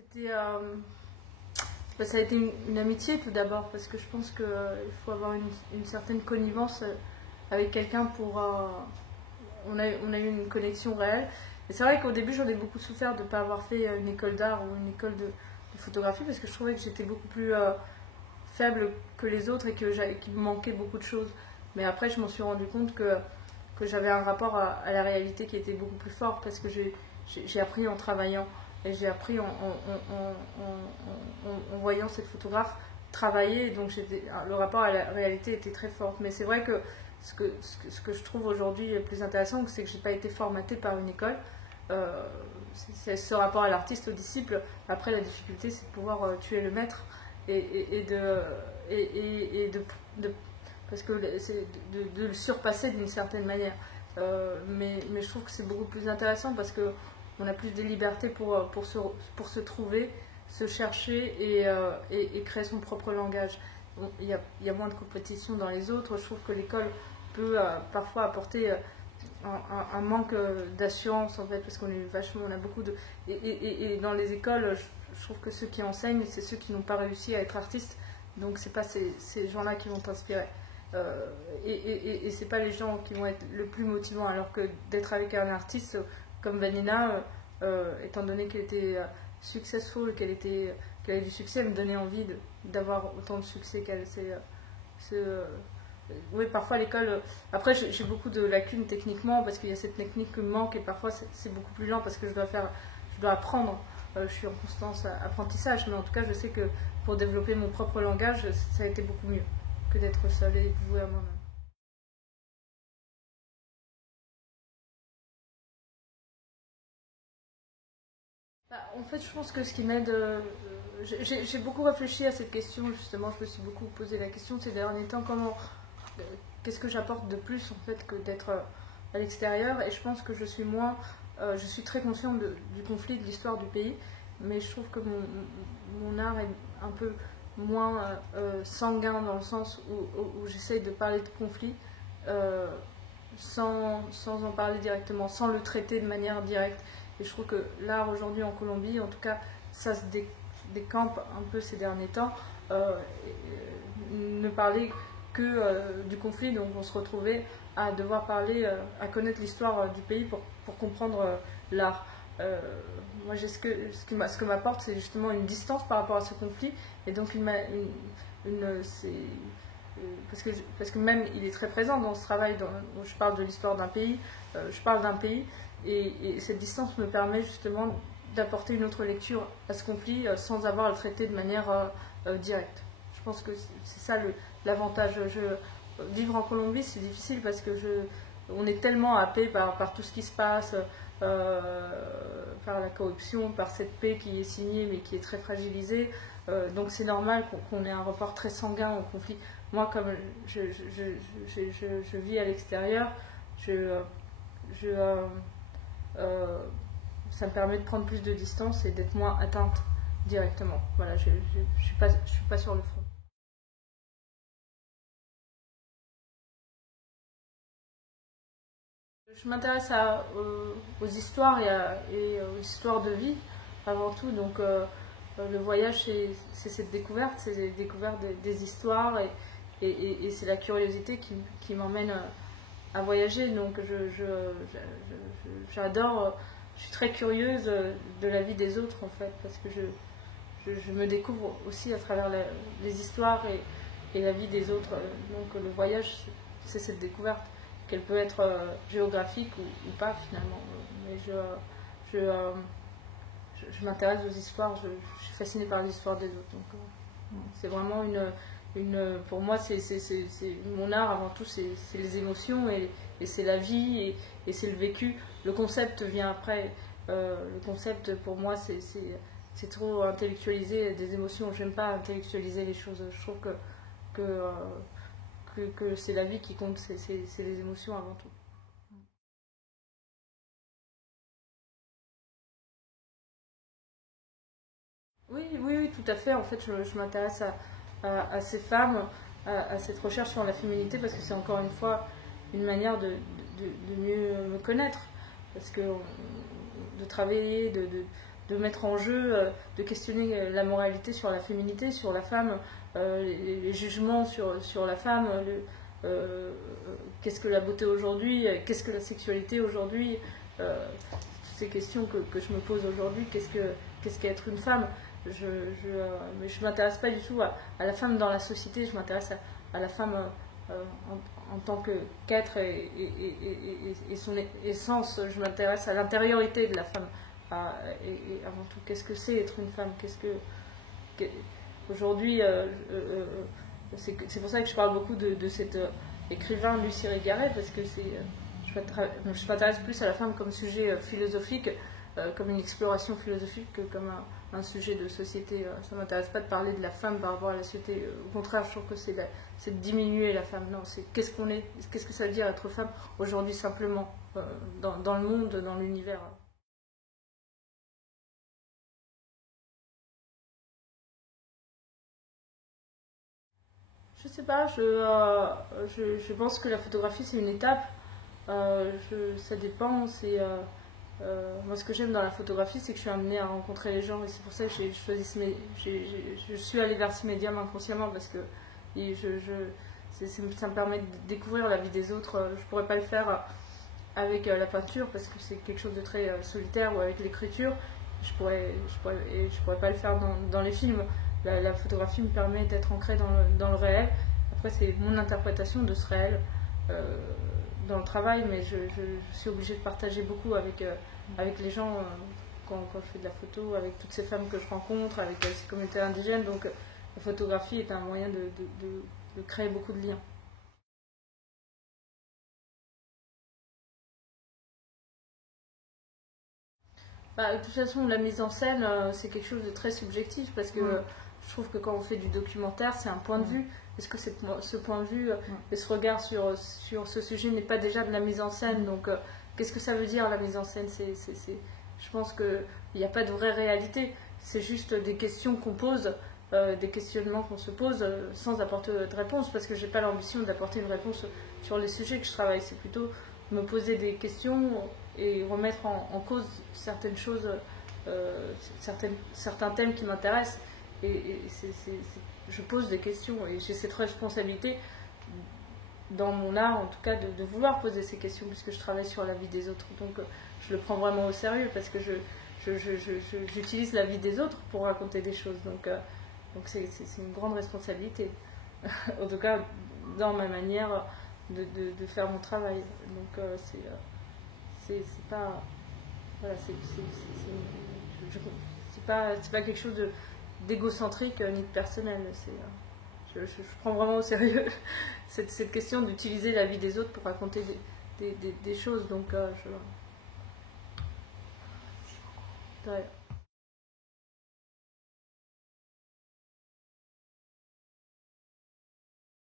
C'était, ça a été une amitié tout d'abord, parce que je pense qu'il faut avoir une certaine connivence avec quelqu'un pour... on a eu une connexion réelle. Et c'est vrai qu'au début, j'en ai beaucoup souffert de ne pas avoir fait une école d'art ou une école de photographie, parce que je trouvais que j'étais beaucoup plus faible que les autres et qu'il me manquait beaucoup de choses. Mais après, je m'en suis rendu compte que j'avais un rapport à la réalité qui était beaucoup plus fort, parce que j'ai appris en travaillant. Et j'ai appris en voyant cette photographe travailler, donc le rapport à la réalité était très fort. Mais c'est vrai que ce que je trouve aujourd'hui le plus intéressant, c'est que je n'ai pas été formatée par une école. C'est ce rapport à l'artiste, au disciple. Après, la difficulté, c'est de pouvoir tuer le maître parce que c'est de le surpasser d'une certaine manière. Mais je trouve que c'est beaucoup plus intéressant parce que on a plus de liberté pour se trouver, se chercher et créer son propre langage. Il y a moins de compétition dans les autres. Je trouve que l'école peut parfois apporter un manque d'assurance, en fait, parce on a beaucoup de... Et dans les écoles, je trouve que ceux qui enseignent, c'est ceux qui n'ont pas réussi à être artistes. Donc c'est pas ces gens-là qui vont t'inspirer. Et c'est pas les gens qui vont être le plus motivants, alors que d'être avec un artiste comme Vanina, étant donné qu'elle était successful, qu'elle avait du succès, elle me donnait envie d'avoir autant de succès qu'elle. Oui, parfois l'école. Après, j'ai beaucoup de lacunes techniquement parce qu'il y a cette technique qui me manque et parfois c'est beaucoup plus lent parce que je dois apprendre. Je suis en constance apprentissage, mais en tout cas, je sais que pour développer mon propre langage, ça a été beaucoup mieux que d'être seule et vouée à moi-même. En fait, je pense que ce qui m'aide, j'ai beaucoup réfléchi à cette question, justement, je me suis beaucoup posé la question ces derniers temps, qu'est-ce que j'apporte de plus, en fait, que d'être à l'extérieur, et je pense que je suis très consciente du conflit, de l'histoire du pays, mais je trouve que mon art est un peu moins sanguin dans le sens où j'essaye de parler de conflit euh, sans en parler directement, sans le traiter de manière directe. Et je trouve que l'art aujourd'hui en Colombie, en tout cas, ça se décampe un peu ces derniers temps. Ne parler que du conflit, donc on se retrouvait à devoir parler, à connaître l'histoire du pays pour comprendre l'art. Moi, ce que m'apporte, c'est justement une distance par rapport à ce conflit, et donc parce que même il est très présent dans ce travail, où je parle de l'histoire d'un pays, je parle d'un pays, et cette distance me permet justement d'apporter une autre lecture à ce conflit sans avoir à le traiter de manière directe. Je pense que c'est ça l'avantage. Vivre en Colombie, c'est difficile parce que on est tellement happé par tout ce qui se passe, par la corruption, par cette paix qui est signée mais qui est très fragilisée. Donc c'est normal qu'on ait un rapport très sanguin au conflit. Moi, comme je vis à l'extérieur, ça me permet de prendre plus de distance et d'être moins atteinte directement. Voilà, je ne suis pas sur le front. Je m'intéresse aux histoires et aux histoires de vie avant tout. Donc le voyage, c'est cette découverte, c'est la découverte des histoires et c'est la curiosité qui m'emmène à voyager. Donc j'adore, je suis très curieuse de la vie des autres, en fait, parce que je me découvre aussi à travers les histoires et la vie des autres. Donc le voyage, c'est cette découverte, qu'elle peut être géographique ou pas, finalement. Mais je m'intéresse aux histoires, je suis fascinée par l'histoire des autres. Donc c'est vraiment pour moi, c'est mon art avant tout, c'est les émotions et c'est la vie et c'est le vécu. Le concept vient après. Le concept, pour moi, c'est trop intellectualisé des émotions. J'aime pas intellectualiser les choses. Je trouve que c'est la vie qui compte, c'est les émotions avant tout. Oui, oui, oui, tout à fait. En fait, je m'intéresse à ces femmes, à cette recherche sur la féminité, parce que c'est encore une fois une manière de mieux me connaître. Parce que de travailler, de de mettre en jeu, de questionner la moralité sur la féminité, sur la femme, les jugements sur la femme, qu'est-ce que la beauté aujourd'hui, qu'est-ce que la sexualité aujourd'hui, toutes ces questions que je me pose aujourd'hui, qu'est-ce qu'être une femme. Mais je ne m'intéresse pas du tout à la femme dans la société, je m'intéresse à la femme en tant qu'être et son essence, je m'intéresse à l'intériorité de la femme. Et avant tout, qu'est-ce que c'est être une femme, aujourd'hui, c'est pour ça que je parle beaucoup de cet écrivain Lucie Irigaray, parce que je m'intéresse plus à la femme comme sujet philosophique, comme une exploration philosophique que comme un sujet de société. Ça ne m'intéresse pas de parler de la femme par rapport à la société. Au contraire, je trouve que c'est de diminuer la femme. Non, c'est qu'est-ce qu'on est, qu'est-ce que ça veut dire être femme aujourd'hui simplement, dans le monde, dans l'univers. Je sais pas, je pense que la photographie c'est une étape. Ça dépend. Moi, ce que j'aime dans la photographie, c'est que je suis amenée à rencontrer les gens et c'est pour ça que j'ai choisi je suis allée vers ce médium inconsciemment parce que ça me permet de découvrir la vie des autres. Je pourrais pas le faire avec la peinture parce que c'est quelque chose de très solitaire ou avec l'écriture. Je pourrais pas le faire dans les films. La photographie me permet d'être ancrée dans le réel. Après, c'est mon interprétation de ce réel dans le travail, mais je suis obligée de partager beaucoup avec les gens quand je fais de la photo, avec toutes ces femmes que je rencontre, avec ces communautés indigènes. Donc, la photographie est un moyen de créer beaucoup de liens. Bah, de toute façon, la mise en scène, c'est quelque chose de très subjectif parce que je trouve que quand on fait du documentaire, c'est un point de vue. Est-ce que ce point de vue et ce regard sur ce sujet n'est pas déjà de la mise en scène? Donc, qu'est-ce que ça veut dire la mise en scène? Je pense qu'il n'y a pas de vraie réalité. C'est juste des questions qu'on pose, des questionnements qu'on se pose sans apporter de réponse parce que je n'ai pas l'ambition d'apporter une réponse sur les sujets que je travaille. C'est plutôt me poser des questions et remettre en cause certaines choses, certains thèmes qui m'intéressent. Et je pose des questions et j'ai cette responsabilité dans mon art, en tout cas, de vouloir poser ces questions puisque je travaille sur la vie des autres. Donc je le prends vraiment au sérieux parce que j'utilise la vie des autres pour raconter des choses. Donc c'est une grande responsabilité, en tout cas dans ma manière de faire mon travail. Donc c'est pas voilà, c'est pas quelque chose d'égocentrique ni de personnel. Je prends vraiment au sérieux cette question d'utiliser la vie des autres pour raconter des choses. Donc de rien.